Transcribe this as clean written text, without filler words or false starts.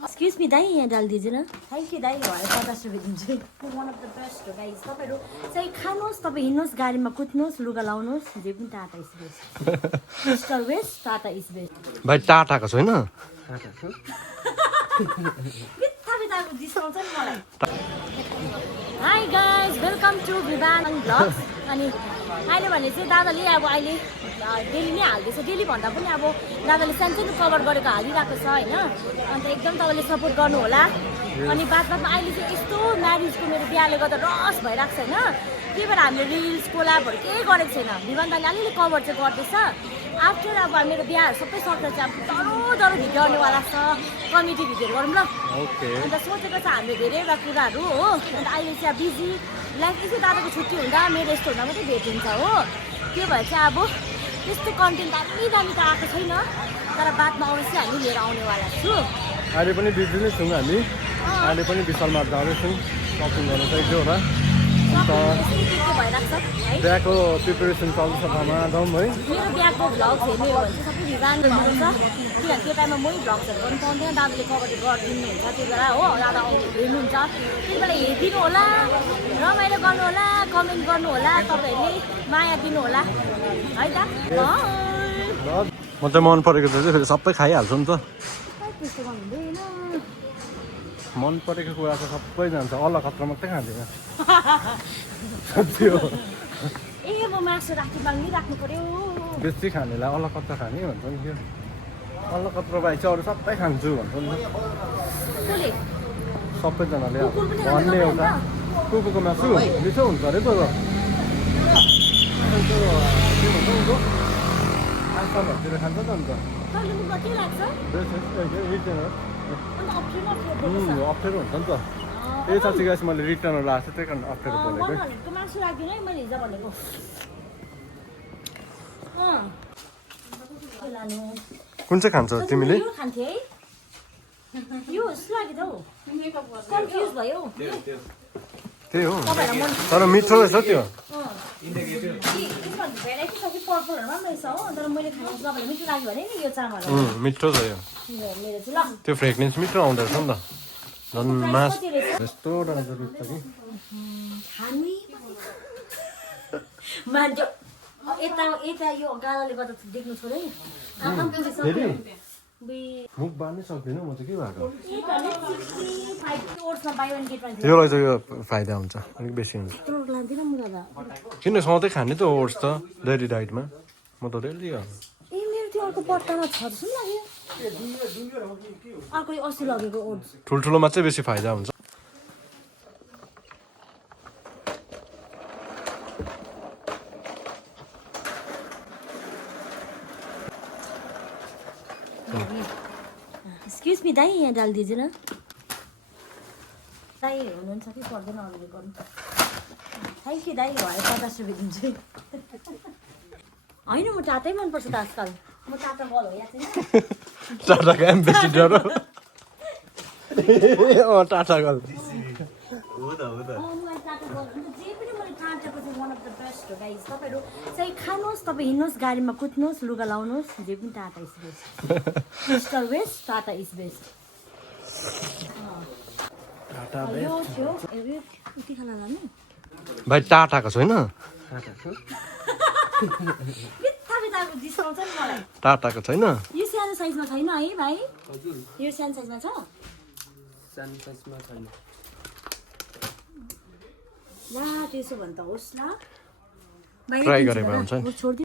Excuse me, दाई यहाँ डालिदिन्छु न थ्याङ्क यू दाई 50 रुपियाँ दिन्छु वान अफ द बेस्ट हो गाइस तपाईँहरू चाहिँ खानुहोस् तपाईँ हिँड्नुहोस् गाडीमा कुद्नुहोस् लुगा लाउनुहोस् जे पनि Tata is best mister west Tata is best भाइ टाटाको छैन बित्थाको जिसाउँछ नि मलाई hi guys welcome to Vibhan blogs अनि अहिले भने चाहिँ दादाले अब अहिले डेली नै हाल्दैछ डेली भन्दा पनि अब दादाले सानसानो कभर गरेको हालिरहेको छ होइन अन्त एकदम तपाईँले सपोर्ट गर्नु होला अनि बादमा अहिले चाहिँ यस्तो म्यारिजको मेरो बिहाले गर्दा रस भइरहेको छ होइन त्यही भएर हामीले रिल्स कोलाबहरू केही गरेको छैन विभान दाले अलिअलि कभर चाहिँ गर्दैछ आफ्टर अब मेरो बिहाहरू सबै सकेर चाहिँ अब डरो भिडियो आउनेवाला छ कमेडी भिडियोहरू गरौँ ल अन्त सोचेको छ हामीले धेरैवटा कुराहरू हो अन्त अहिले चाहिँ अब बिजी लाइक यसो दादाको छुट्टी हुँदा मेरो यस्तो हुँदा मात्रै भेट हुन्छ हो त्यो भएर चाहिँ अब त्यस्तो कन्टेन्ट दामी त आएको छैन तर बादमा अवश्य हामी लिएर आउनेवाला छु अहिले पनि बिजी नै छौँ हामी अहिले पनि विशालमा जाँदैछौँ सपिङ गर्नु चाहिँ त्यो होला अन्त बिहाको प्रिपेरेसन चल्दैछ घरमा जाउँ है मेरो बिहाको भ्लग हेर्ने हो भने चाहिँ सबै रिभान हुन्छ किनभने त्यो टाइममा मै भ्लग्सहरू गर्नु पाउँदैन दादाले कभर गरिदिनुहुन्छ त्यही भएर हो दादा हेर्नुहुन्छ त्यही भएर हेरिदिनु होला रमाइलो गर्नु होला कमेन्ट गर्नु होला तपाईँहरूले माया दिनु होला है त म चाहिँ मन परेको चाहिँ फेरि सबै खाइहाल्छु नि त त्यस्तो गर्नु हुँदैन मन परेको कुरा त सबै जान्छ अल्ला खतरा मात्रै खाँदैन त्यो ए म मासु राख्नु पर्यो बेसी खानेलाई अल्ला कत्रा खाने भन्छ नि त्यो अल्ला कत्रा बाहेक चाहिँ अरू सबै खान्छु भन्छ नि सबैजनाले अब भन्ने एउटा कुकुरको मासु मिठो हुन्छ अरे त आसामहरूतिर खान्छ त अन्त अप्ठ्यारो हुन्छ नि त त्यही साँच्ची गाइस मैले रिटर्न लगाएको छु त्यही कारण अप्ठ्यारो बोलेको मासु राख्दिनँ है मैले हिजो भनेको कुन चाहिँ खान्छ तिमीले यो खान्थे है यो जस्तो लाग्यो त हौ कन्फ्युज भयो त्यही हो तर मिठो रहेछ त्यो भेराइटी छ कि पर्पलहरूमा पनि रहेछ हो तर मैले खानु तपाईँलाई मिठो लाग्यो भने नि यो चामल मिठो छ यो मेरो चाहिँ ल त्यो फ्रेग्रेन्स मिठो आउँदो रहेछ नि त झन् मास यस्तो डरलाग्दो रुख छ कि मान्छे यता यो गालाले गर्दा देख्नु छोड्यो नि मुख बाँध्नै सक्दिनँ म चाहिँ के भएको ओट्समा योलाई चाहिँ यो फाइदा हुन्छ अलिक बेसी हुन्छ लाँदिनँ म दादा किन सधैँ खाने त ओट्स त डेली डाइटमा म त डेली ए मेरो त्यो अर्को पट्टामा छ जस्तो लाग्यो अर्को अस्ति लगेको ओट्स ठुल्ठुलोमा चाहिँ बेसी फाइदा हुन्छ एक्सक्युज मी दाई यहाँ डालिदिन्छु न दाई हुनुहुन्छ कि पर्दैन अरूले गर्नु थ्याङ्क यू दाई 50 रुपियाँ दिन्छु होइन म टाटै मनपर्छ त आजकल म टाटा बल हो यहाँ चाहिँ टाटाको एम्बेसिडर हो टाटा गल तपाईँहरू चाहिँ खानुहोस् तपाईँ हिँड्नुहोस् गाडीमा कुद्नुहोस् लुगा लाउनुहोस् जे पनि Tata is best mister west Tata is best भाइ टाटाको छैन जिसाउँछ नि मलाई टाटाको छैन यो सानो साइजमा छैन है भाइ यो सानो साइजमा छ ला त्यसो भने त होस् न ट्राई गरेको हुन्छ